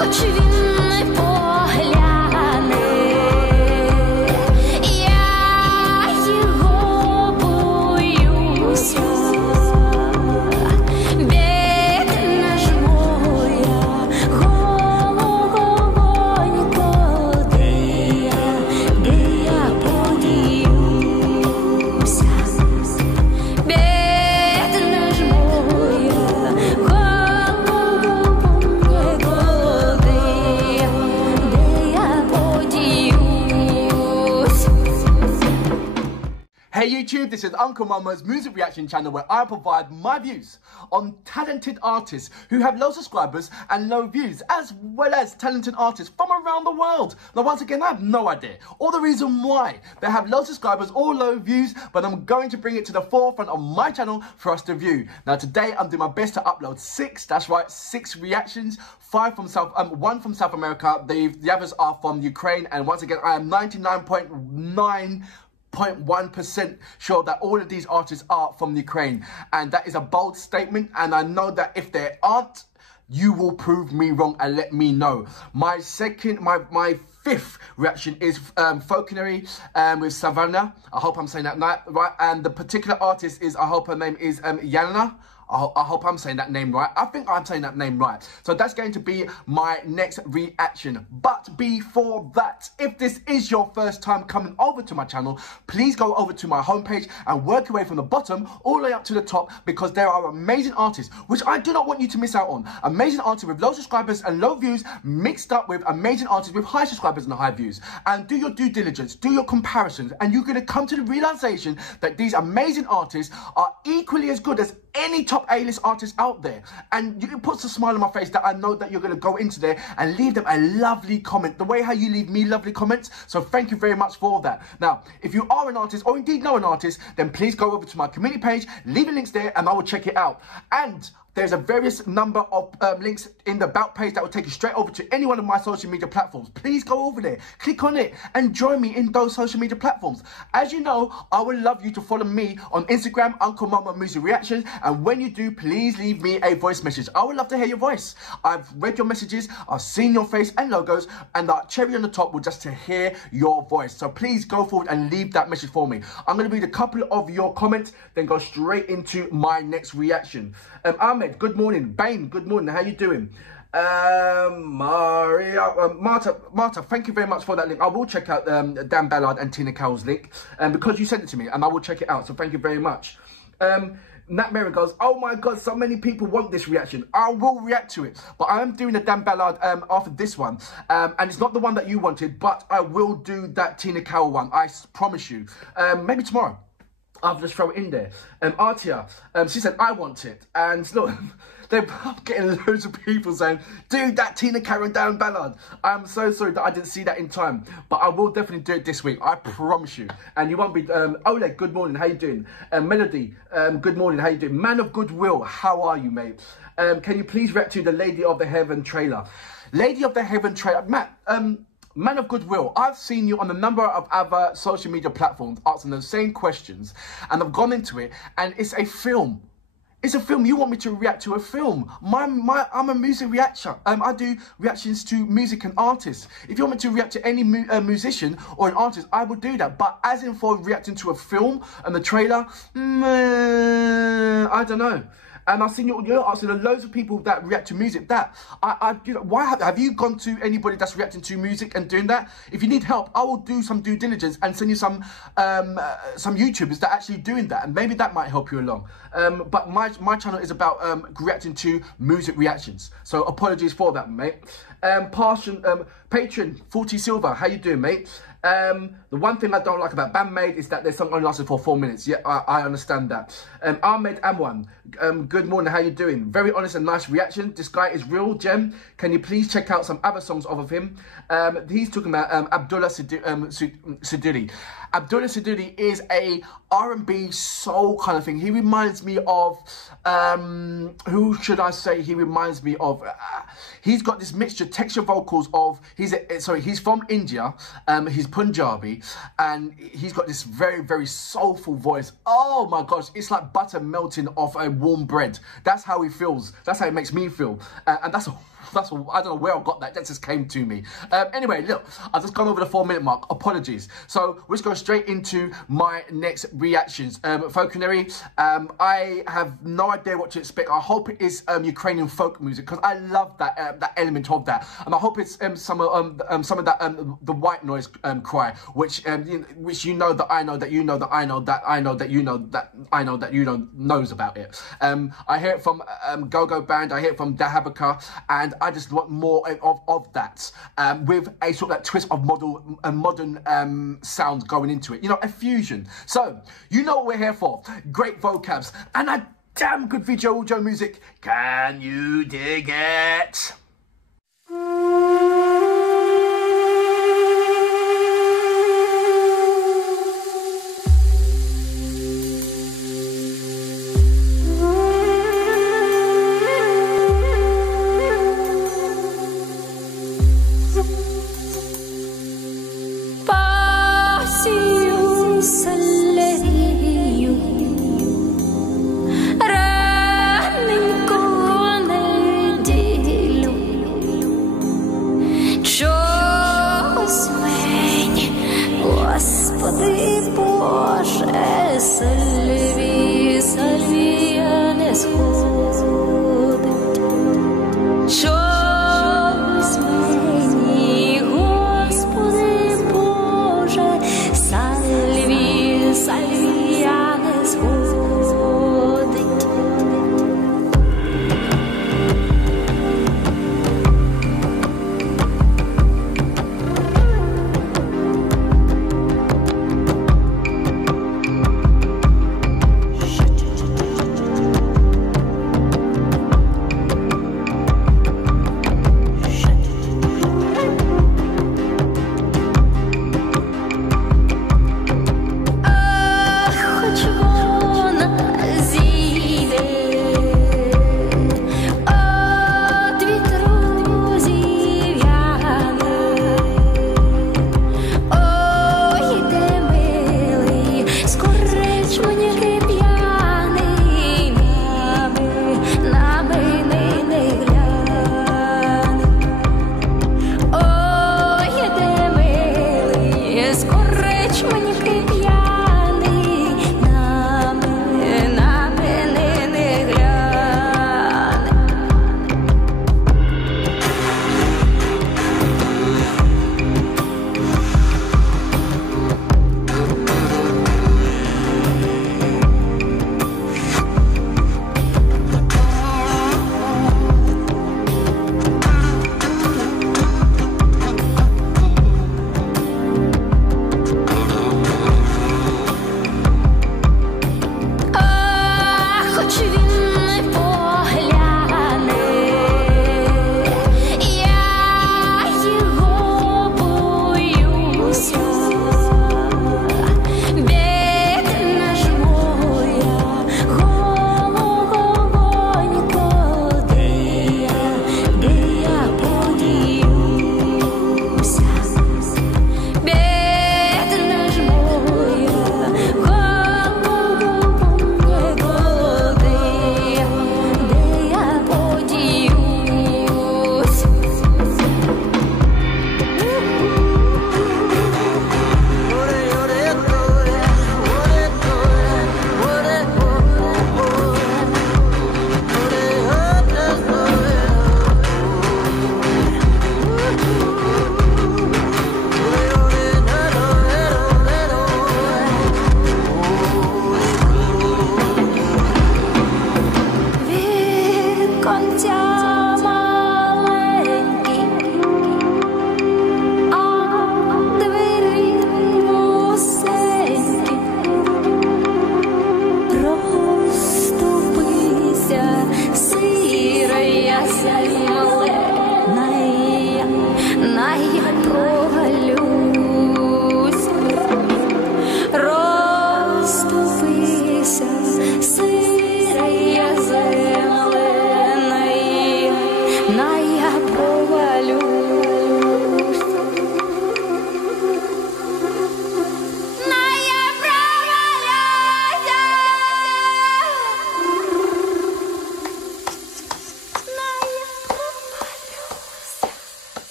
хоч він не погляне, я його боюся. Бідна ж моя голонько, де я подіюся. Бідна ж моя голонько, де я подіюсь. Hey YouTube, this is Uncle Mama's music reaction channel where I provide my views on talented artists who have low subscribers and low views, as well as talented artists from around the world. Now once again, I have no idea or the reason why they have low subscribers or low views, but I'm going to bring it to the forefront of my channel for us to view. Now today I'm doing my best to upload 6, that's right, 6 reactions, 5 from one from South America, the others are from Ukraine, and once again I am 99.1% sure that all of these artists are from Ukraine, and that is a bold statement, and I know that if they aren't, you will prove me wrong and let me know. My fifth reaction is Folknery with Salvia. I hope I'm saying that right, and the particular artist is, I hope her name is Yana. I hope I'm saying that name right. I think I'm saying that name right. So that's going to be my next reaction. But before that, if this is your first time coming over to my channel, please go over to my homepage and work your way from the bottom all the way up to the top, because there are amazing artists, which I do not want you to miss out on. Amazing artists with low subscribers and low views mixed up with amazing artists with high subscribers and high views. And do your due diligence, do your comparisons, and you're going to come to the realization that these amazing artists are equally as good as any top A-list artists out there. And it puts a smile on my face that I know that you're going to go into there and leave them a lovely comment, the way how you leave me lovely comments. So thank you very much for that. Now, if you are an artist or indeed know an artist, then please go over to my community page, leave the links there, and I will check it out. And there's a various number of links in the About page that will take you straight over to any one of my social media platforms. Please go over there, click on it, and join me in those social media platforms. As you know, I would love you to follow me on Instagram, Uncle Mama Music Reactions, and when you do, please leave me a voice message. I would love to hear your voice. I've read your messages, I've seen your face and logos, and that cherry on the top will just to hear your voice. So please go forward and leave that message for me. I'm going to read a couple of your comments, then go straight into my next reaction. Ahmed, good morning. Bain, good morning. How you doing? Marta, thank you very much for that link. I will check out Dan Ballard and Tina Cowell's link, because you sent it to me, and I will check it out. So thank you very much. Nat Mary goes, oh my God, so many people want this reaction. I will react to it, but I am doing a Dan Ballard after this one, and it's not the one that you wanted, but I will do that Tina Cowell one. I promise you. Maybe tomorrow. I'll just throw it in there. Artia, she said, I want it. And look, they're getting loads of people saying, dude, that Tina Cowell Dan Ballard. I'm so sorry that I didn't see that in time, but I will definitely do it this week. I promise you. And you won't be, Oleg, good morning. How you doing? Melody, good morning. How you doing? Man of Goodwill, how are you, mate? Can you please react to the Lady of the Heaven trailer? Lady of the Heaven trailer. Matt, Man of Goodwill, I've seen you on a number of other social media platforms asking those same questions, and I've gone into it, and it's a film. It's a film. You want me to react to a film. I'm a music reactor. I do reactions to music and artists. If you want me to react to any musician or an artist, I will do that. But as in for reacting to a film and the trailer, I don't know. And I've seen you're asking loads of people that react to music. You know, why have you gone to anybody that's reacting to music and doing that? If you need help, I will do some due diligence and send you some YouTubers that are actually doing that, and maybe that might help you along. But my channel is about reacting to music reactions. So apologies for that, mate. Patron 40 Silver, how you doing, mate? The one thing I don't like about Bandmade is that their song only lasted for 4 minutes. Yeah, I understand that. Ahmed Amwan, good morning, how you doing? Very honest and nice reaction. This guy is real, Gem. Can you please check out some other songs of him? He's talking about Abdullah Siduri. Abdullah Siduri is a R&B soul kind of thing. He reminds me of, who should I say he reminds me of? He's got this mixture, texture vocals of, he's from India, he's Punjabi, and he's got this very, very soulful voice. Oh my gosh, it's like butter melting off a warm bread. That's how he feels. That's how it makes me feel. And that's a That's what, I don't know where I got that. That just came to me. Anyway, look, I've just gone over the 4-minute mark. Apologies. So we're just going straight into my next reactions. Folknery, I have no idea what to expect. I hope it is Ukrainian folk music, because I love that that element of that, and I hope it's some of that the white noise cry, which you know that I know that you know that I know that I know that you know that I know that you know knows about it. I hear it from Go-Go Band, I hear it from Dahabaka, and I just want more of that, with a sort of that twist of modern sound going into it. You know, a fusion. So, you know what we're here for. Great vocabs and a damn good video audio music. Can you dig it?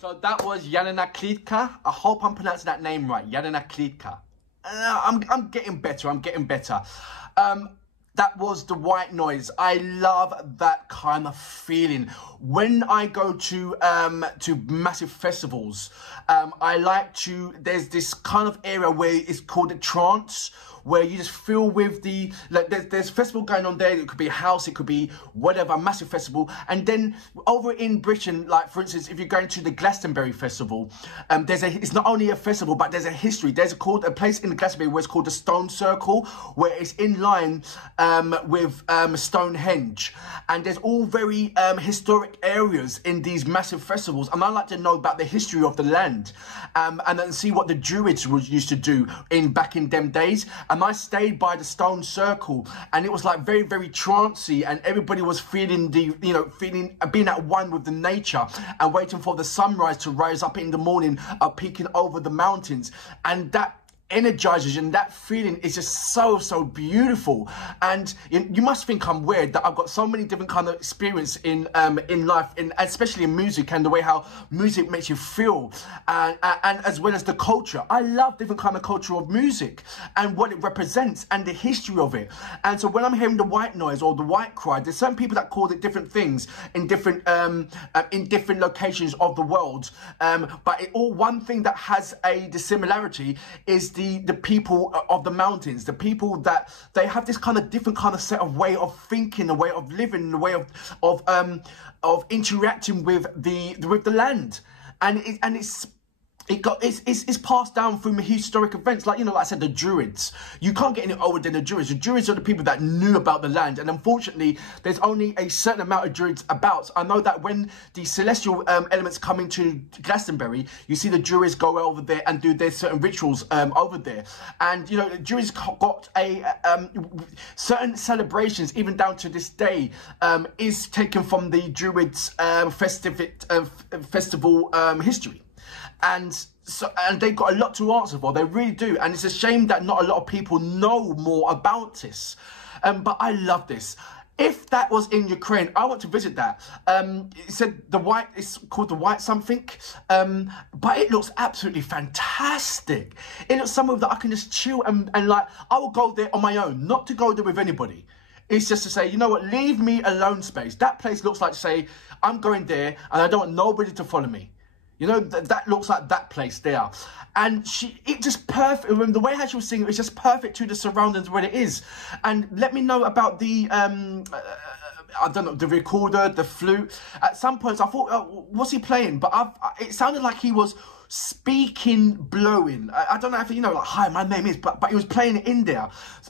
So that was Yanina Klidka. I hope I'm pronouncing that name right. Yanina Klidka. I'm getting better. I'm getting better. That was the white noise. I love that kind of feeling. When I go to massive festivals, I like to, there's this kind of area where it's called a trance, where you just feel with the, like there's festival going on there. It could be a house, it could be whatever, a massive festival. And then over in Britain, like for instance, if you're going to the Glastonbury Festival, it's not only a festival, but there's a history. There's a place in the Glastonbury where it's called the Stone Circle, where it's in line with Stonehenge. And there's all very historic areas in these massive festivals. And I like to know about the history of the land, and then see what the Druids used to do back in them days. And I stayed by the Stone Circle, and it was like very, very trancey, and everybody was feeling being at one with the nature and waiting for the sunrise to rise up in the morning, peeking over the mountains. And that energizes you, and that feeling is just so beautiful. And you must think I'm weird that I've got so many different kind of experience in life, especially in music, and the way how music makes you feel, and as well as the culture. I love different kind of culture of music and what it represents and the history of it. And so when I'm hearing the white noise or the white cry, there's some people that call it different things in different locations of the world, but one thing that has the similarity is the people of the mountains, the people that they have this kind of different kind of set of way of thinking, a way of living, a way of interacting with the land, and it's passed down through historic events, like I said, the Druids. You can't get any older than the Druids. The Druids are the people that knew about the land, and unfortunately, there's only a certain amount of Druids about. I know that when the celestial elements come into Glastonbury, you see the Druids go over there and do their certain rituals over there. And the Druids got certain celebrations, even down to this day, is taken from the Druids' festival history. And they've got a lot to answer for. They really do. And it's a shame that not a lot of people know more about this. But I love this. If that was in Ukraine, I want to visit that. It said it's called the white something. But it looks absolutely fantastic. It looks somewhere that I can just chill and like, I will go there on my own, not to go there with anybody. It's just to say, you know what, leave me alone space. That place looks like to say, I'm going there and I don't want nobody to follow me. That looks like that place there. And it just perfect. The way how she was singing, it's just perfect to the surroundings where it is. And let me know about the, I don't know, the recorder, the flute. At some points, I thought, what's he playing? But it sounded like he was speaking, blowing. I don't know if, like, hi, my name is, but he was playing it in there.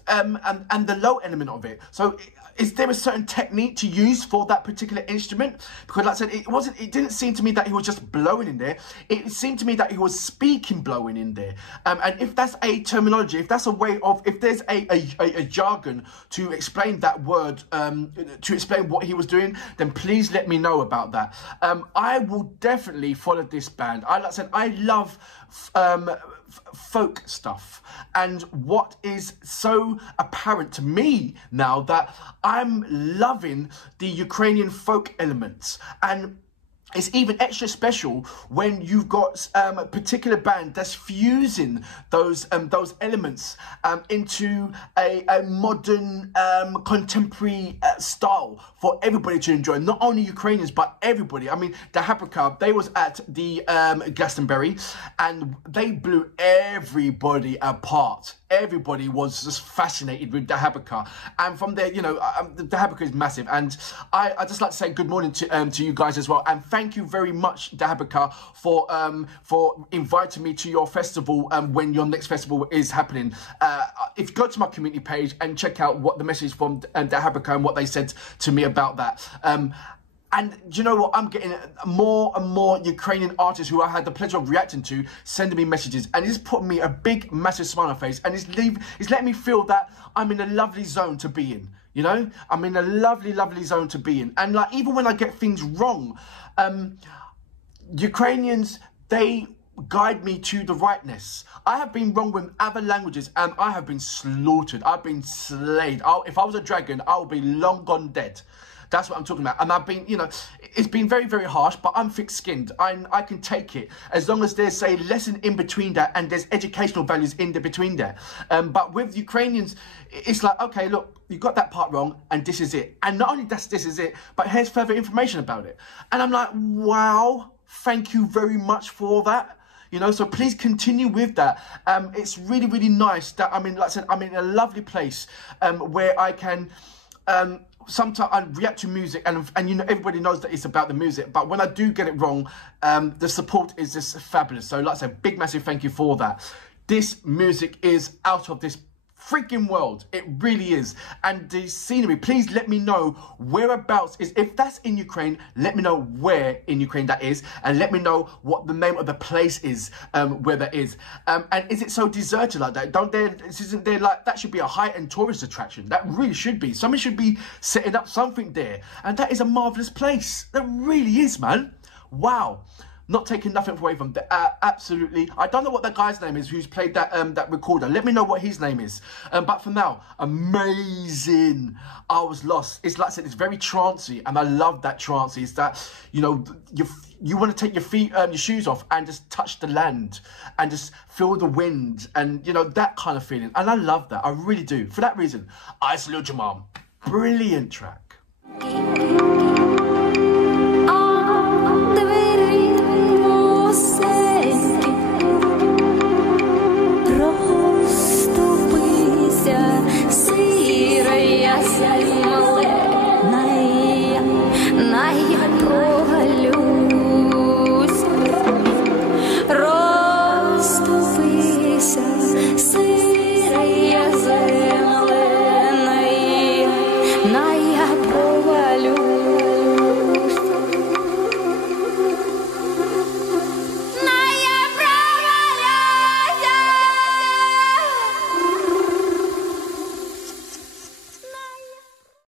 And the low element of it. So is there a certain technique to use for that particular instrument? Because like I said, it didn't seem to me that he was just blowing in there. It seemed to me that he was speaking, blowing in there. And if that's a terminology, if that's a way of, if there's a jargon to explain that word, to explain what he was doing, then please let me know about that. I will definitely follow this band. Like I said, I love folk stuff, and what is so apparent to me now that I'm loving the Ukrainian folk elements, and it's even extra special when you've got a particular band that's fusing those elements into a modern contemporary style for everybody to enjoy. Not only Ukrainians, but everybody. I mean, the Dahabaka, they was at the Glastonbury, and they blew everybody apart. Everybody was just fascinated with the Dahabaka, and from there, the Dahabaka is massive. And I just like to say good morning to you guys as well, and thank you very much, Dahabaka, for inviting me to your festival when your next festival is happening. If you go to my community page and check out what the message from Dahabaka and what they said to me about that. And do you know what? I'm getting more and more Ukrainian artists who I had the pleasure of reacting to sending me messages, and it's put me a big, massive smile on my face, and it's letting me feel that I'm in a lovely zone to be in. I'm in a lovely, lovely zone to be in. And like, even when I get things wrong, Ukrainians, they guide me to the rightness. I have been wrong with other languages, and I have been slaughtered. I've been slayed. If I was a dragon, I would be long gone dead. That's what I'm talking about. And I've been, you know, it's been very, very harsh, but I'm thick-skinned. I can take it as long as there's a lesson in between that and there's educational values in the between there. But with Ukrainians, it's like, okay, look, you got that part wrong and this is it. And not only this is it, but here's further information about it. And I'm like, wow, thank you very much for that. You know, so please continue with that. It's really, really nice that, I mean, like I said, I'm in a lovely place where I can sometimes I react to music and you know, everybody knows that it's about the music, but when I do get it wrong, the support is just fabulous. So like I said, big massive thank you for that. This music is out of this freaking world. It really is. And the scenery, please let me know whereabouts is. If that's in Ukraine, let me know where in Ukraine that is, and let me know what the name of the place is where that is. And is it so deserted like that? Isn't there like, that should be a high-end tourist attraction. That really should be. Somebody should be setting up something there. And that is a marvellous place. That really is, man. Wow. Not taking nothing away from that. Absolutely. I don't know what that guy's name is who's played that that recorder. Let me know what his name is. But for now, amazing. I was lost. It's like I said, it's very trancey, and I love that trancey. It's that, you know, you want to take your feet, your shoes off and just touch the land and just feel the wind and, you know, that kind of feeling. And I love that. I really do. For that reason, I salute your mom. Brilliant track.